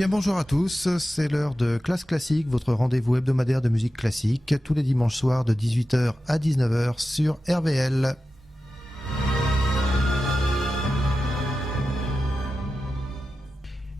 Eh bien bonjour à tous, c'est l'heure de Classe Classique, votre rendez-vous hebdomadaire de musique classique, tous les dimanches soirs de 18h à 19h sur RVL.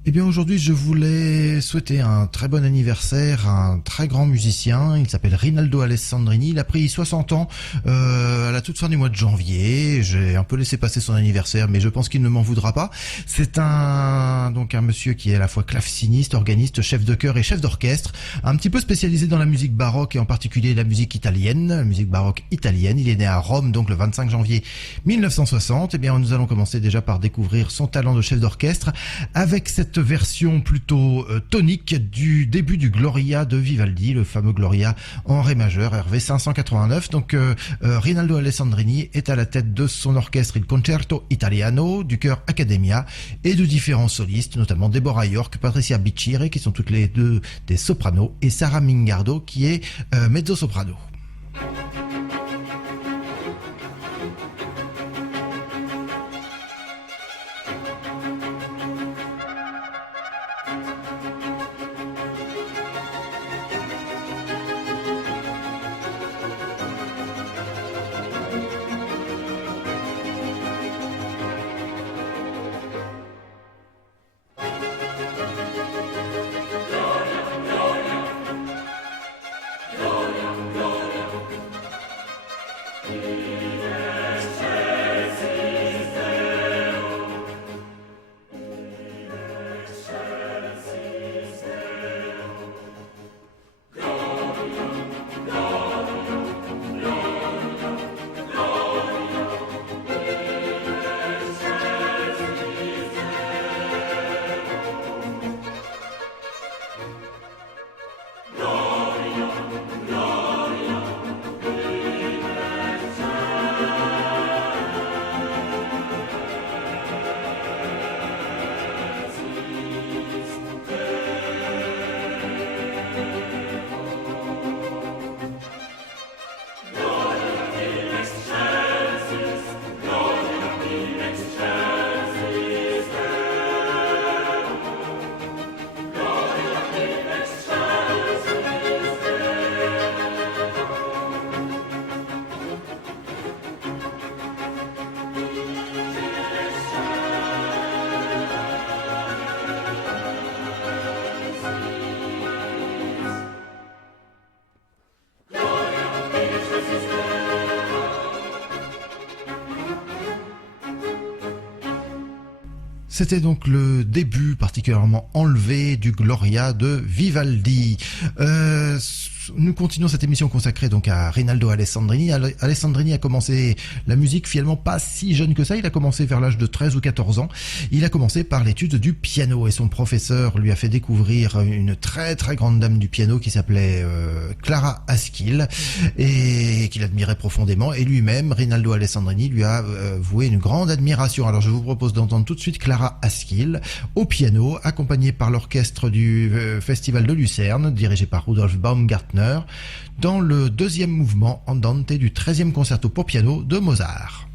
Eh bien aujourd'hui je voulais souhaiter un très bon anniversaire à un très grand musicien, il s'appelle Rinaldo Alessandrini, il a pris 60 ans à la toute fin du mois de janvier, j'ai un peu laissé passer son anniversaire mais je pense qu'il ne m'en voudra pas. C'est un monsieur qui est à la fois claveciniste, organiste, chef de chœur et chef d'orchestre, un petit peu spécialisé dans la musique baroque et en particulier la musique italienne, la musique baroque italienne. Il est né à Rome donc le 25 janvier 1960. Eh bien nous allons commencer déjà par découvrir son talent de chef d'orchestre avec cette version plutôt tonique du début du Gloria de Vivaldi, le fameux Gloria en ré majeur, RV 589. Donc Rinaldo Alessandrini est à la tête de son orchestre Il Concerto Italiano, du chœur Accademia et de différents solistes, notamment Deborah York, Patricia Bichire, qui sont toutes les deux des sopranos, et Sarah Mingardo qui est mezzo-soprano. C'était donc le début particulièrement enlevé du Gloria de Vivaldi. Nous continuons cette émission consacrée donc à Rinaldo Alessandrini. Alessandrini a commencé la musique finalement pas si jeune que ça. Il a commencé vers l'âge de 13 ou 14 ans. Il a commencé par l'étude du piano et son professeur lui a fait découvrir une très très grande dame du piano qui s'appelait Clara Askill et qu'il admirait profondément. Et lui-même, Rinaldo Alessandrini, lui a voué une grande admiration. Alors je vous propose d'entendre tout de suite Clara Askill au piano, accompagnée par l'orchestre du Festival de Lucerne, dirigé par Rudolf Baumgartner, dans le deuxième mouvement andante du 13e concerto pour piano de Mozart.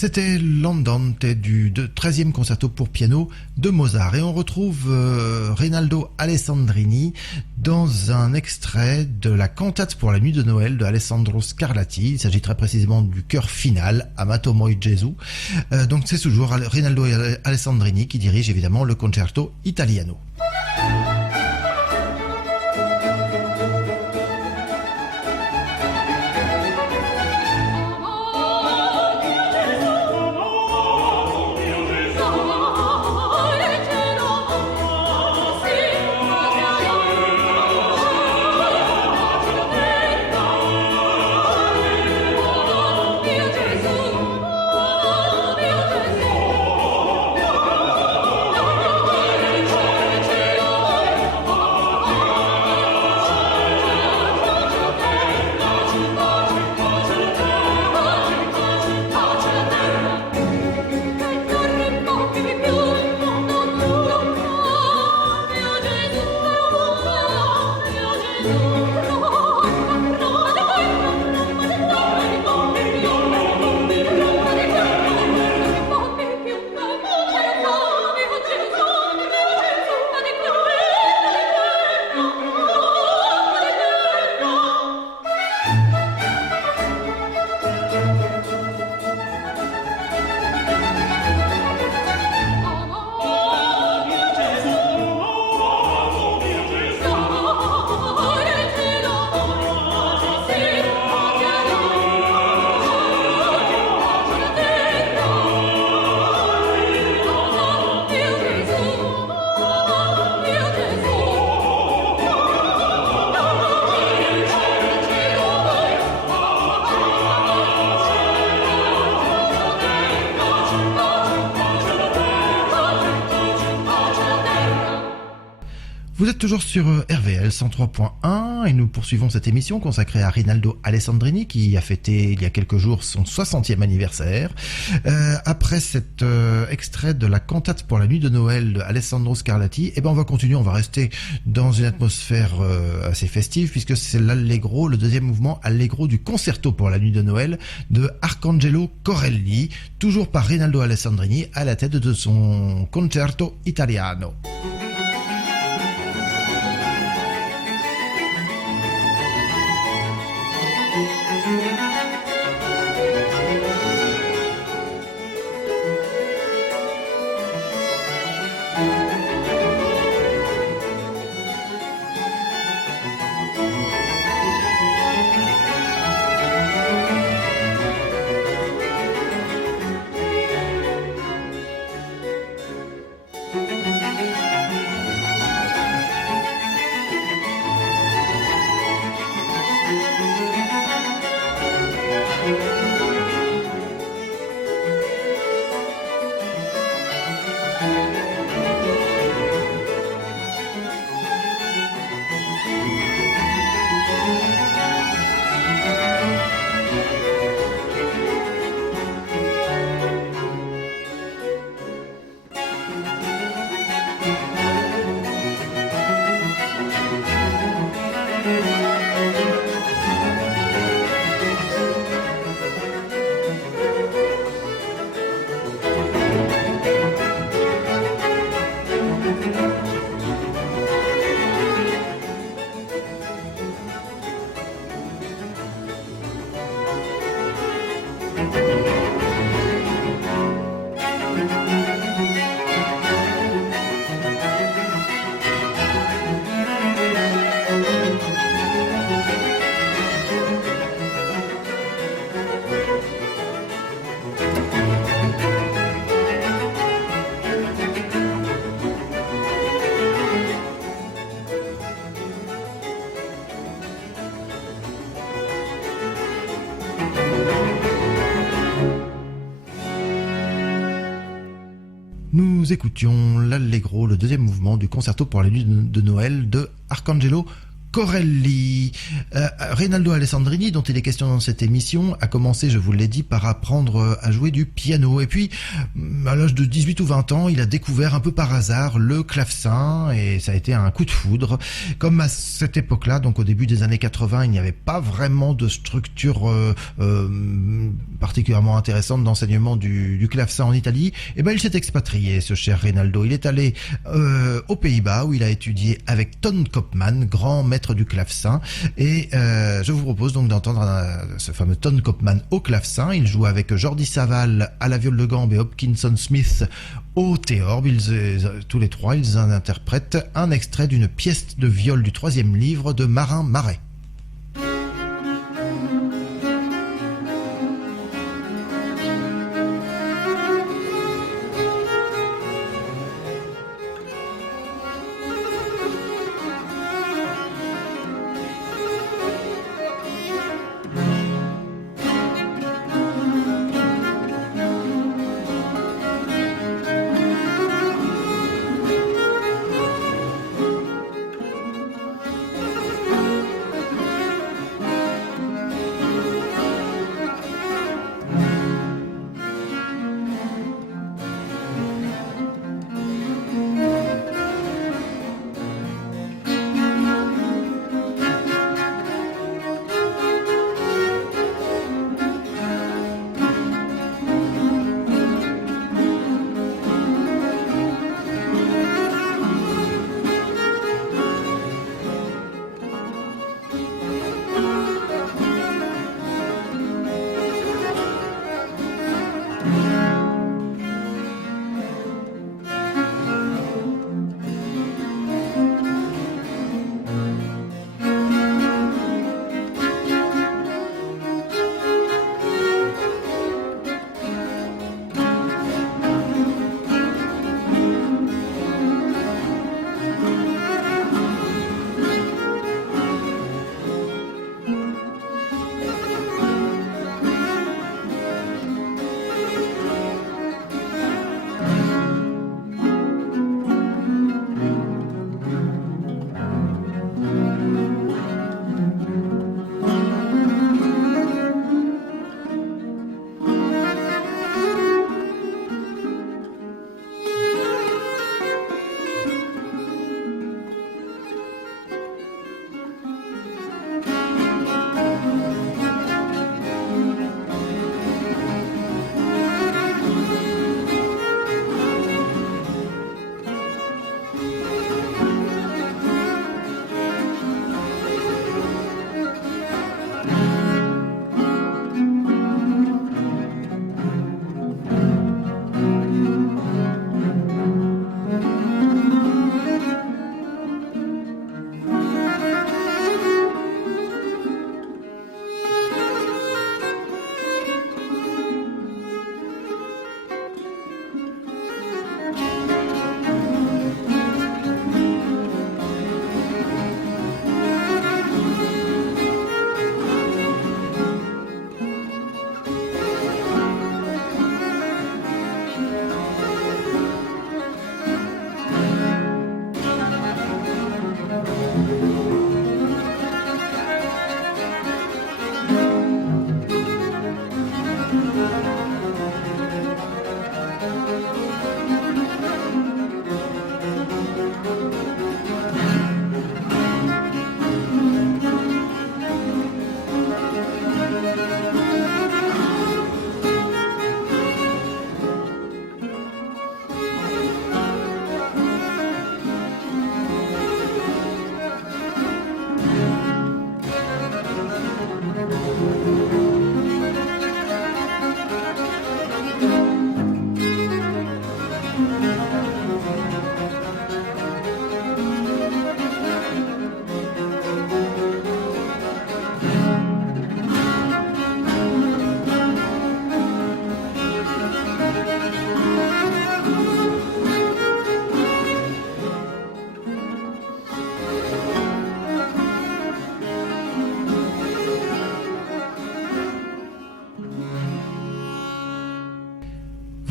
C'était l'Andante du 13e concerto pour piano de Mozart. Et on retrouve Rinaldo Alessandrini dans un extrait de la cantate pour la nuit de Noël de Alessandro Scarlatti. Il s'agit très précisément du chœur final, Amato Moi Gesù. Donc c'est toujours Rinaldo Alessandrini qui dirige évidemment le concerto italiano. Vous êtes toujours sur RVL 103.1 et nous poursuivons cette émission consacrée à Rinaldo Alessandrini qui a fêté il y a quelques jours son 60e anniversaire. Après cet extrait de la cantate pour la nuit de Noël de Alessandro Scarlatti, on va continuer, on va rester dans une atmosphère assez festive puisque c'est l'Allegro, le deuxième mouvement Allegro du concerto pour la nuit de Noël de Arcangelo Corelli, toujours par Rinaldo Alessandrini à la tête de son concerto italiano. Nous écoutions l'Allegro, le deuxième mouvement du concerto pour la nuit de Noël de Arcangelo Corelli. Rinaldo Alessandrini, dont il est question dans cette émission, a commencé, je vous l'ai dit, par apprendre à jouer du piano. Et puis, à l'âge de 18 ou 20 ans, il a découvert un peu par hasard le clavecin et ça a été un coup de foudre. Comme à cette époque-là, donc au début des années 80, il n'y avait pas vraiment de structure particulièrement intéressante d'enseignement du clavecin en Italie. Et ben, il s'est expatrié, ce cher Rinaldo. Il est allé aux Pays-Bas où il a étudié avec Ton Koopman, grand maître du clavecin, et je vous propose donc d'entendre ce fameux Ton Koopman au clavecin. Il joue avec Jordi Savall à la viole de gambe et Hopkinson Smith au théorbe. Tous les trois, ils en interprètent un extrait d'une pièce de viol du 3e livre de Marin Marais.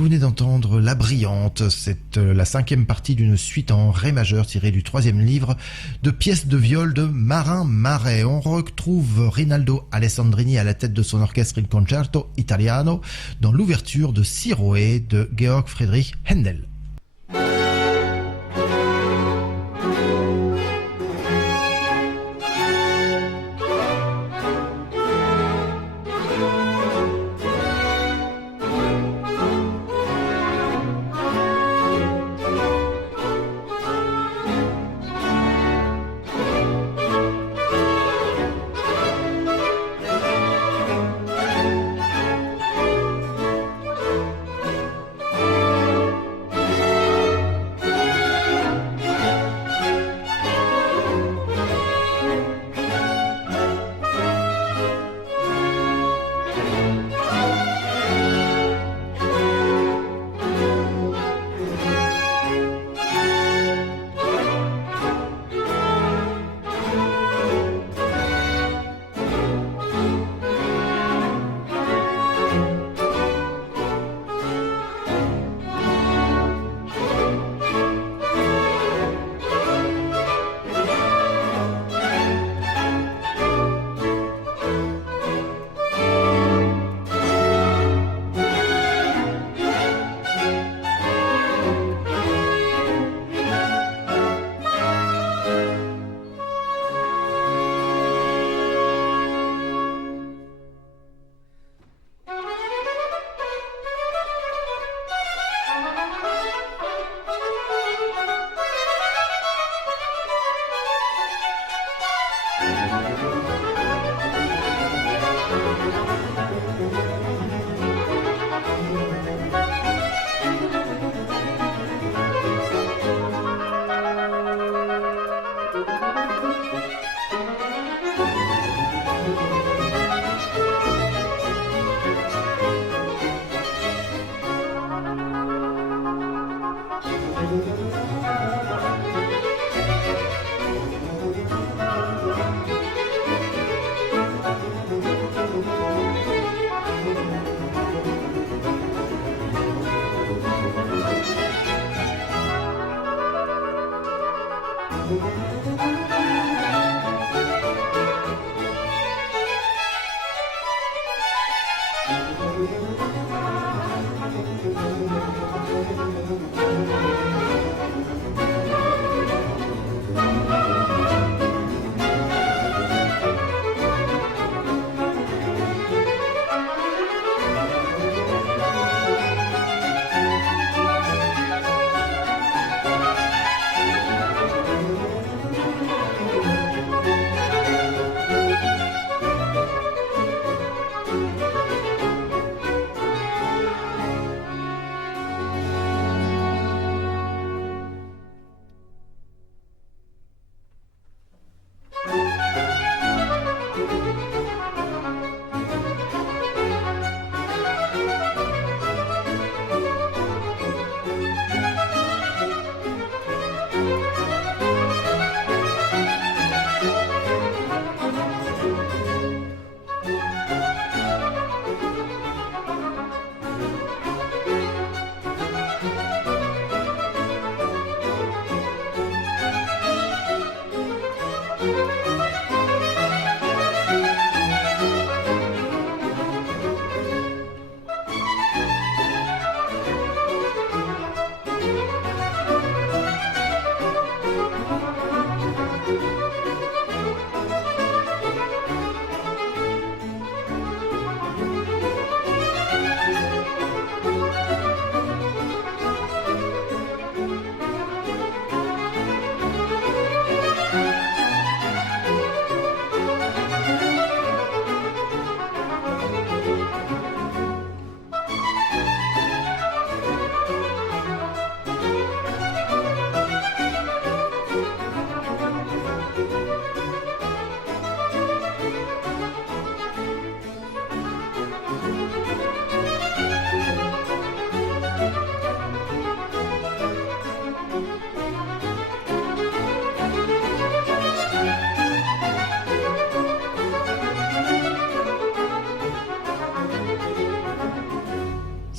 venez d'entendre La Brillante, c'est la cinquième partie d'une suite en ré majeur tirée du troisième livre de pièces de viol de Marin Marais. On retrouve Rinaldo Alessandrini à la tête de son orchestre Il Concerto Italiano dans l'ouverture de Siroé de Georg Friedrich Händel.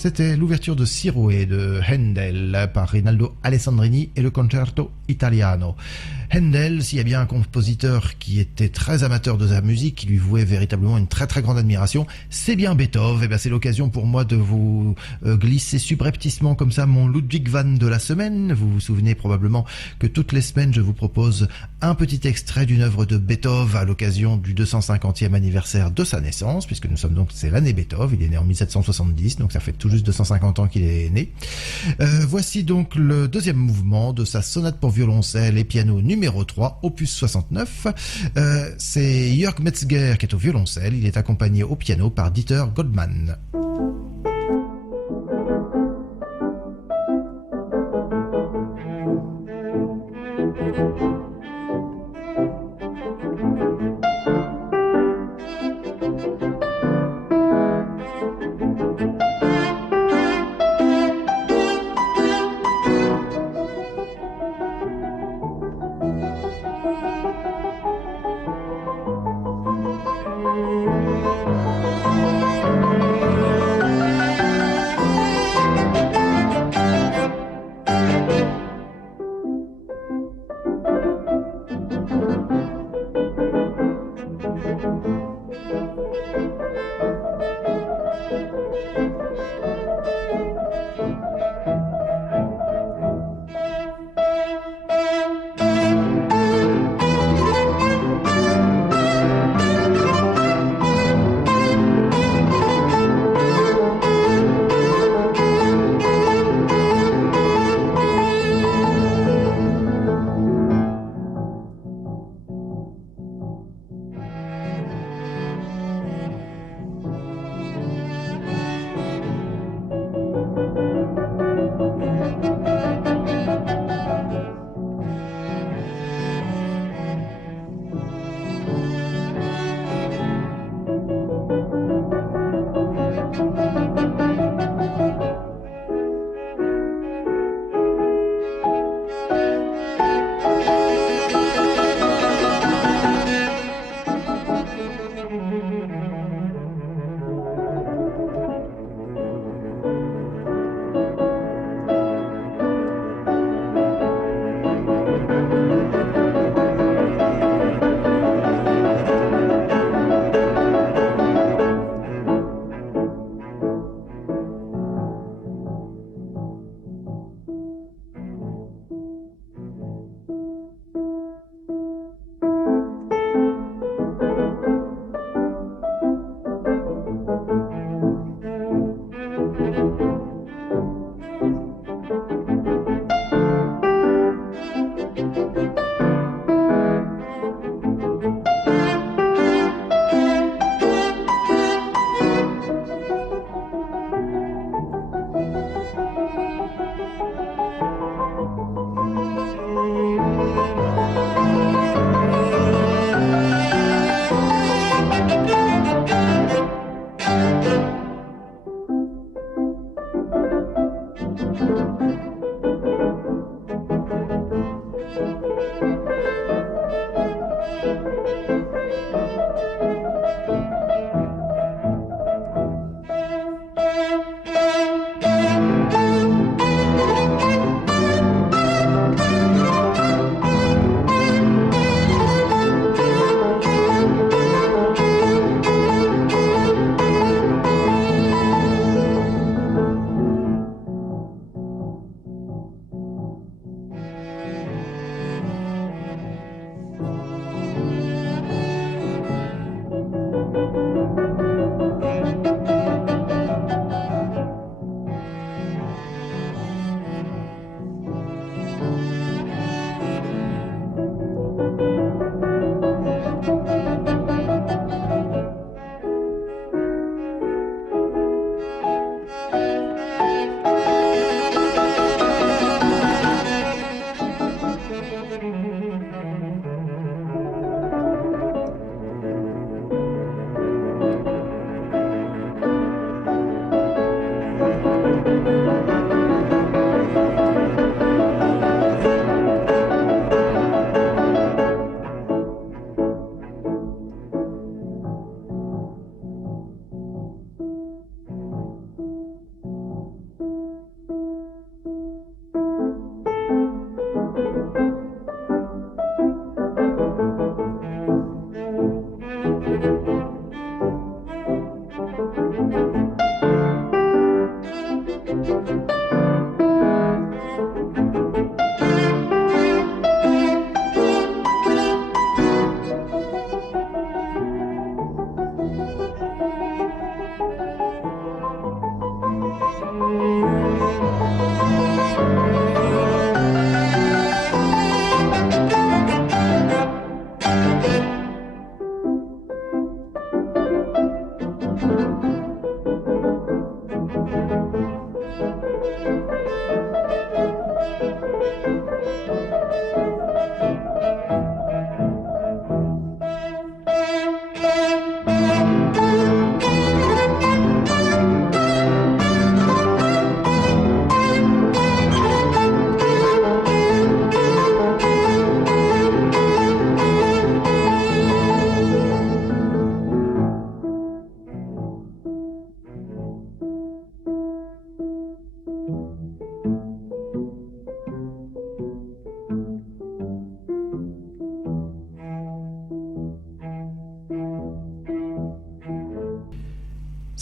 C'était l'ouverture de Siroé de Handel par Rinaldo Alessandrini et le Concerto Italiano. Handel, s'il y a bien un compositeur qui était très amateur de sa musique, qui lui vouait véritablement une très très grande admiration, c'est bien Beethoven. Et bien c'est l'occasion pour moi de vous glisser subrepticement comme ça mon Ludwig van de la semaine. Vous vous souvenez probablement que toutes les semaines je vous propose un petit extrait d'une œuvre de Beethoven à l'occasion du 250e anniversaire de sa naissance, puisque nous sommes donc, c'est l'année Beethoven, il est né en 1770, donc ça fait tout juste 250 ans qu'il est né. Voici donc le deuxième mouvement de sa sonate pour violoncelle et piano numéro 3, opus 69. C'est Jörg Metzger qui est au violoncelle, il est accompagné au piano par Dieter Goldmann.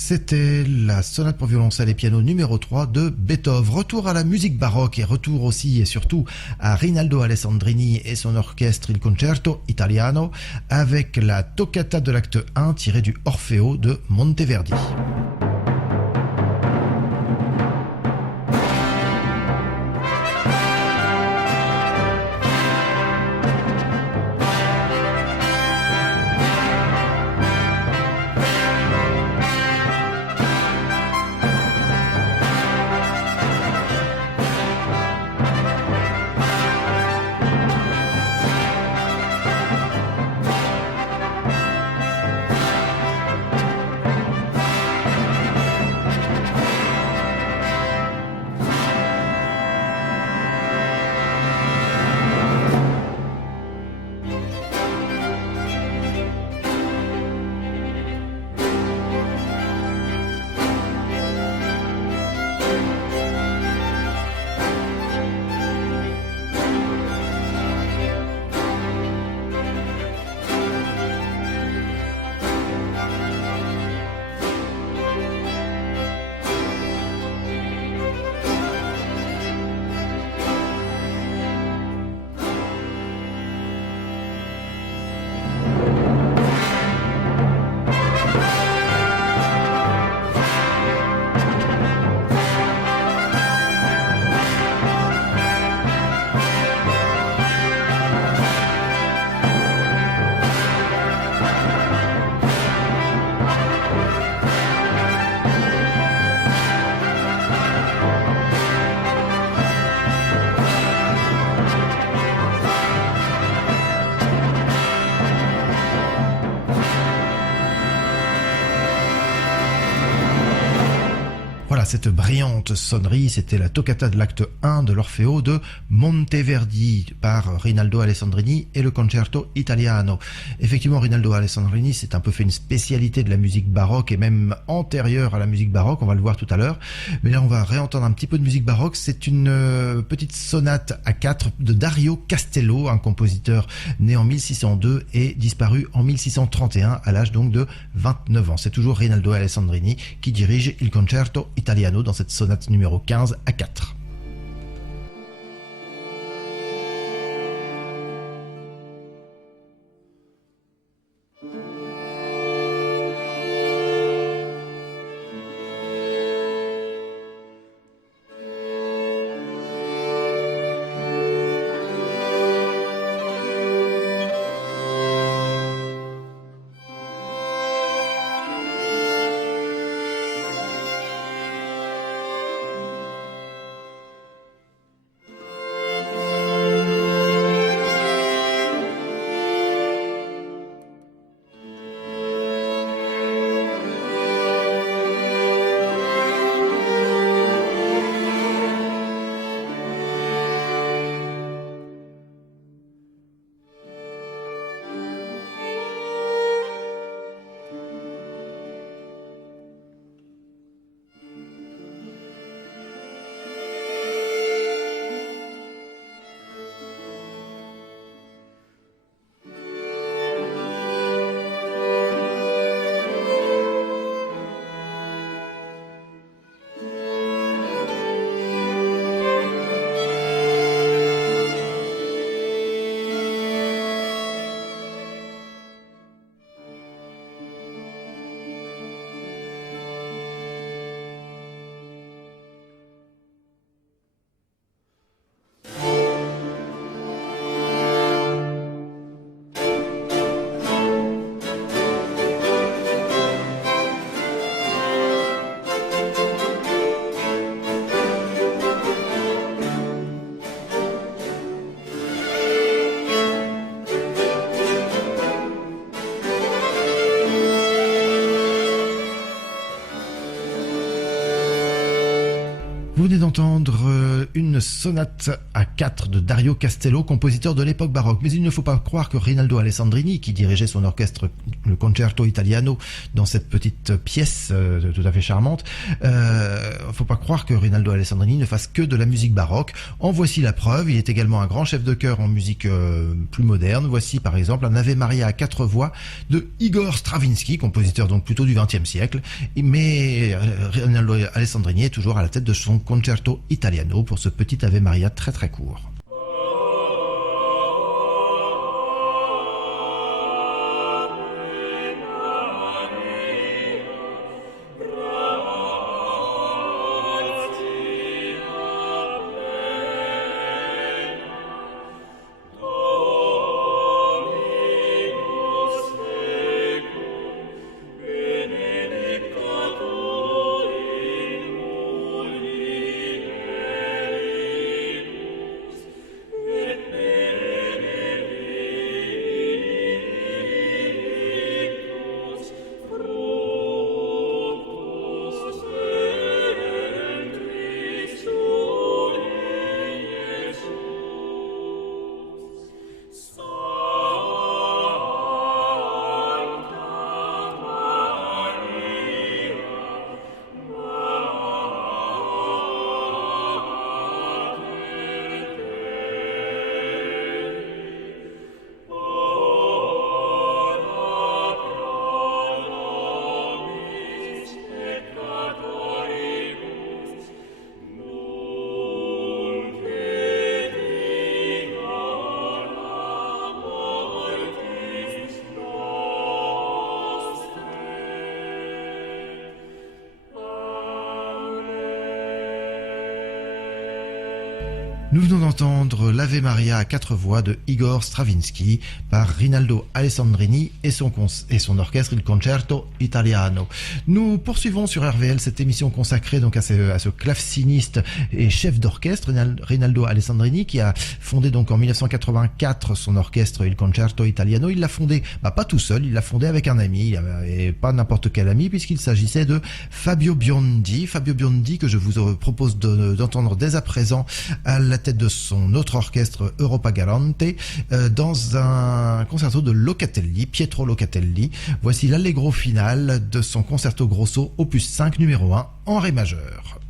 C'était la sonate pour violoncelle et piano numéro 3 de Beethoven. Retour à la musique baroque et retour aussi et surtout à Rinaldo Alessandrini et son orchestre Il Concerto Italiano avec la toccata de l'acte 1 tirée du Orfeo de Monteverdi. Voilà, cette brillante sonnerie, c'était la toccata de l'acte 1 de l'Orfeo de Monteverdi par Rinaldo Alessandrini et le Concerto Italiano. Effectivement, Rinaldo Alessandrini s'est un peu fait une spécialité de la musique baroque et même antérieure à la musique baroque, on va le voir tout à l'heure. Mais là, on va réentendre un petit peu de musique baroque. C'est une petite sonate à 4 de Dario Castello, un compositeur né en 1602 et disparu en 1631 à l'âge donc de 29 ans. C'est toujours Rinaldo Alessandrini qui dirige Il Concerto Italiano dans cette sonate numéro 15 à 4. Vous venez d'entendre une sonate à 4 de Dario Castello, compositeur de l'époque baroque. Mais il ne faut pas croire que Rinaldo Alessandrini, qui dirigeait son orchestre, le Concerto Italiano, dans cette petite pièce tout à fait charmante, faut pas croire que Rinaldo Alessandrini ne fasse que de la musique baroque. En voici la preuve. Il est également un grand chef de chœur en musique plus moderne. Voici par exemple un Ave Maria à 4 voix de Igor Stravinsky, compositeur donc plutôt du XXe siècle. Mais Rinaldo Alessandrini est toujours à la tête de son Concerto Italiano pour ce petit Ave Maria très très court. Nous venons d'entendre l'Ave Maria à 4 voix de Igor Stravinsky par Rinaldo Alessandrini et son orchestre, il Concerto Italiano. Nous poursuivons sur RVL cette émission consacrée donc à ce claveciniste et chef d'orchestre, Rinaldo Alessandrini, qui a fondé donc en 1984 son orchestre, il Concerto Italiano. Il l'a fondé, pas tout seul, il l'a fondé avec un ami, et pas n'importe quel ami, puisqu'il s'agissait de Fabio Biondi. Fabio Biondi, que je vous propose d'entendre dès à présent à la tête de son autre orchestre Europa Galante dans un concerto de Locatelli, Pietro Locatelli. Voici l'allegro final de son concerto grosso opus 5 numéro 1 en ré majeur.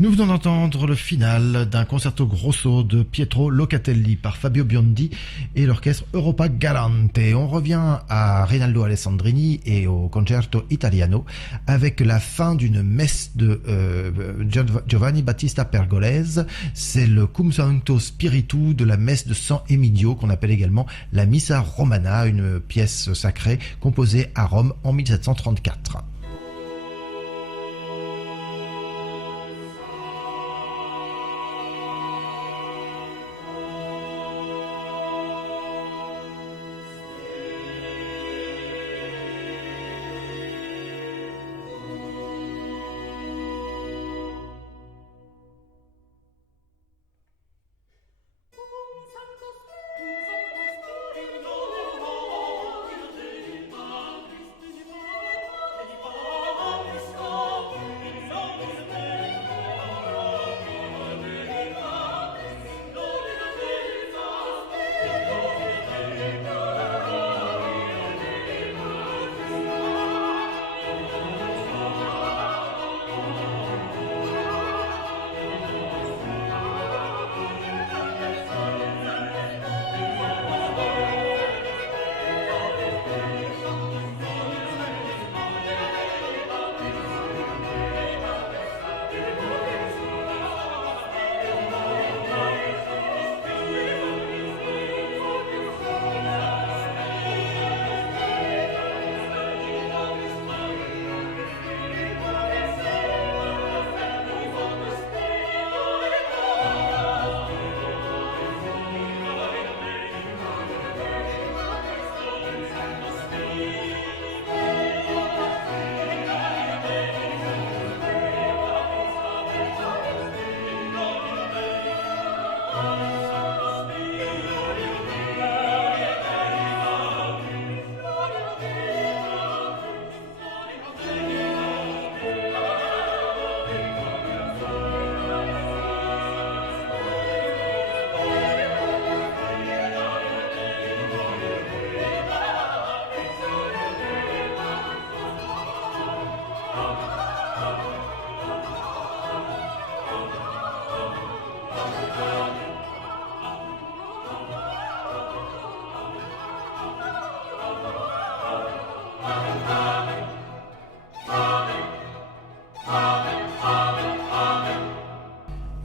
Nous venons d'entendre le final d'un concerto grosso de Pietro Locatelli par Fabio Biondi et l'orchestre Europa Galante. On revient à Rinaldo Alessandrini et au Concerto Italiano avec la fin d'une messe de Giovanni Battista Pergolese. C'est le Cum Sancto Spiritu de la messe de San Emidio qu'on appelle également la Missa Romana, une pièce sacrée composée à Rome en 1734.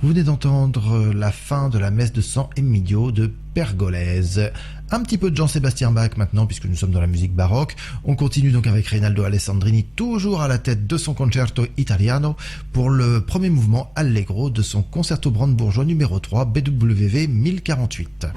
Vous venez d'entendre la fin de la messe de San Emidio de Pergolese. Un petit peu de Jean-Sébastien Bach maintenant, puisque nous sommes dans la musique baroque. On continue donc avec Rinaldo Alessandrini, toujours à la tête de son Concerto Italiano, pour le premier mouvement Allegro de son Concerto brandebourgeois numéro 3 BWV 1048.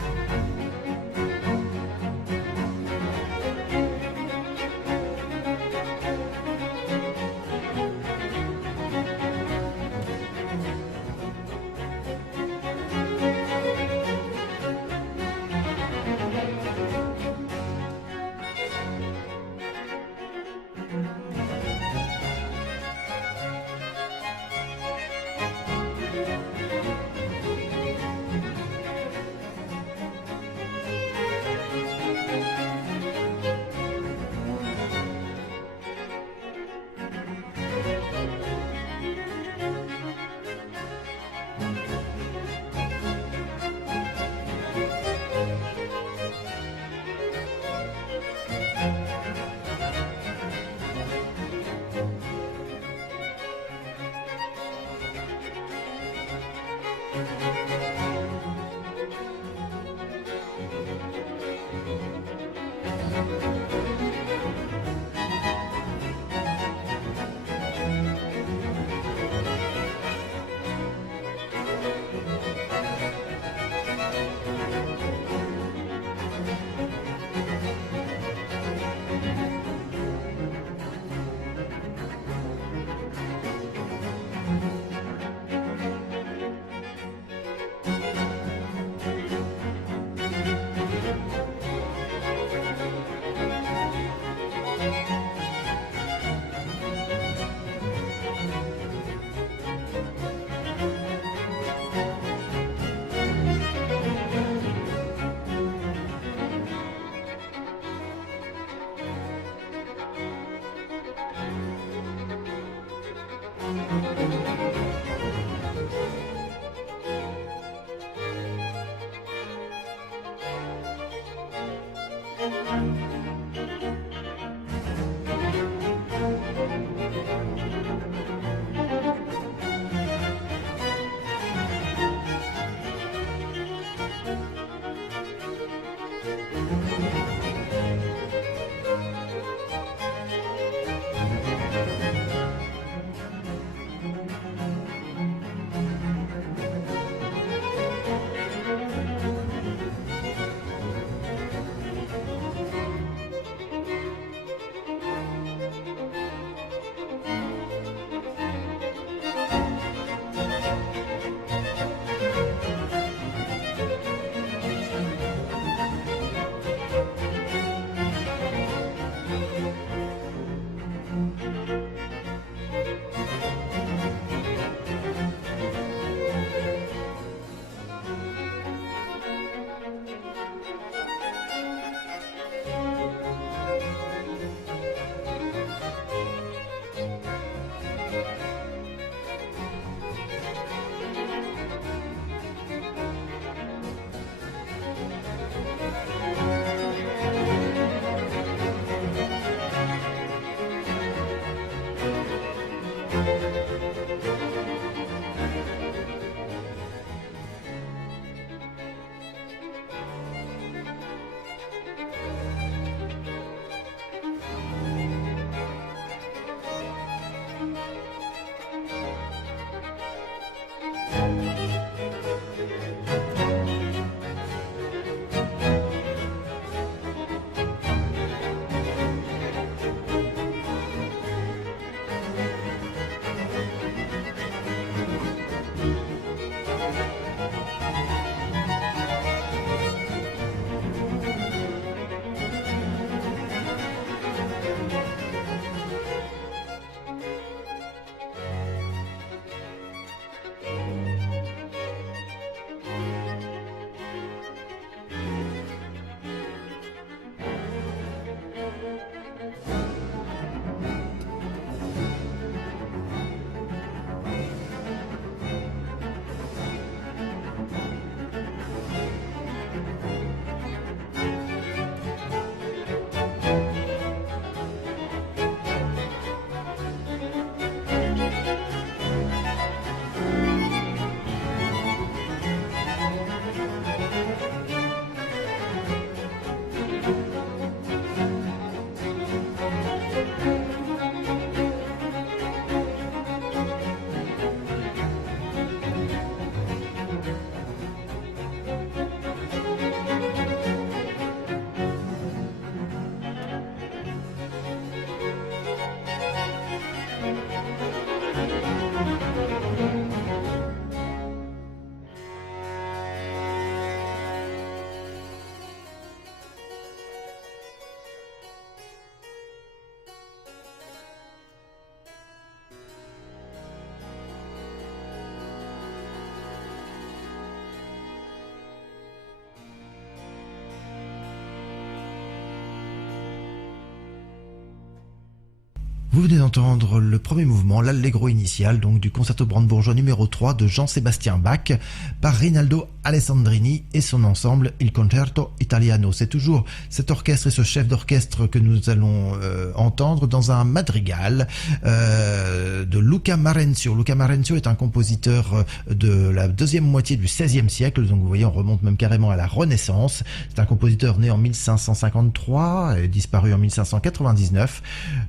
Vous venez d'entendre le premier mouvement, l'allegro initial, donc du concerto brandebourgeois numéro 3 de Jean-Sébastien Bach par Rinaldo Alessandrini et son ensemble Il Concerto Italiano. C'est toujours cet orchestre et ce chef d'orchestre que nous allons entendre dans un madrigal de Luca Marenzio. Luca Marenzio est un compositeur de la deuxième moitié du XVIe siècle, donc vous voyez, on remonte même carrément à la Renaissance. C'est un compositeur né en 1553 et disparu en 1599.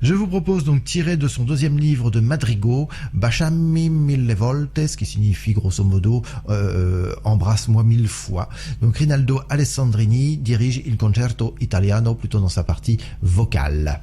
Je vous propose donc, tiré de son deuxième livre de madrigaux, Baciami mille volte, ce qui signifie grosso modo embrasse-moi 1000 fois. Donc Rinaldo Alessandrini dirige Il Concerto Italiano plutôt dans sa partie vocale.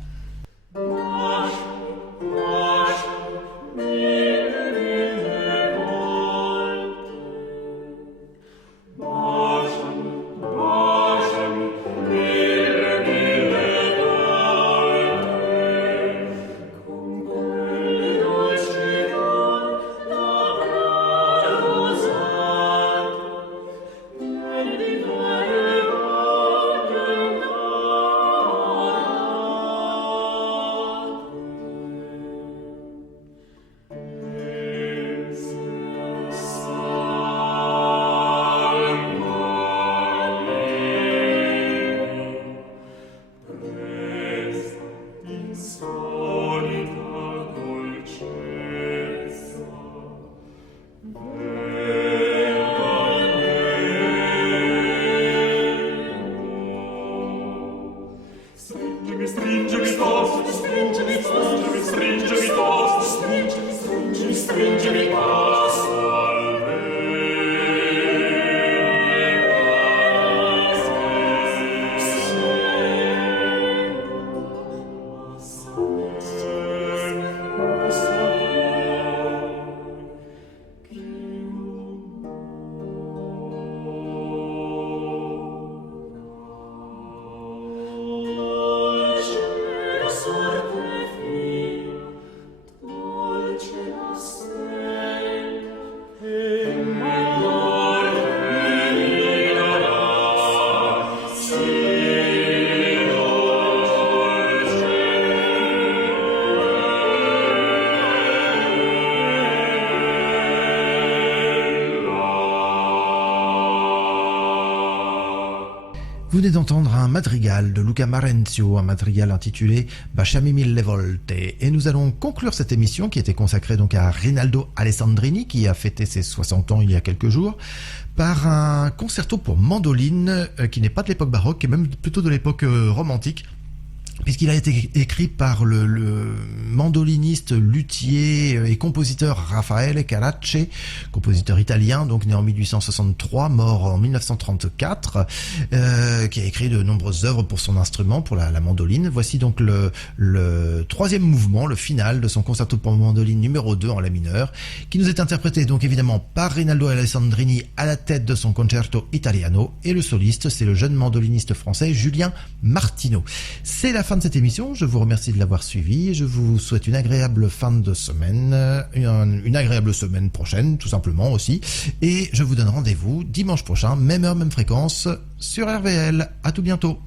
Vous venez d'entendre un madrigal de Luca Marenzio, un madrigal intitulé Baciami mille volte. Et nous allons conclure cette émission qui était consacrée donc à Rinaldo Alessandrini, qui a fêté ses 60 ans il y a quelques jours, par un concerto pour mandoline qui n'est pas de l'époque baroque, qui est même plutôt de l'époque romantique, puisqu'il a été écrit par le mandoliniste, luthier et compositeur Raffaele Carracci, compositeur italien, donc né en 1863, mort en 1934, qui a écrit de nombreuses œuvres pour son instrument, pour la mandoline. Voici donc le troisième mouvement, le final de son concerto pour mandoline numéro 2 en la mineur, qui nous est interprété donc évidemment par Rinaldo Alessandrini à la tête de son Concerto Italiano, et le soliste, c'est le jeune mandoliniste français Julien Martineau. C'est la fin de cette émission, je vous remercie de l'avoir suivi, je vous souhaite une agréable fin de semaine, une agréable semaine prochaine tout simplement aussi, et je vous donne rendez-vous dimanche prochain, même heure, même fréquence, sur RVL. À tout bientôt.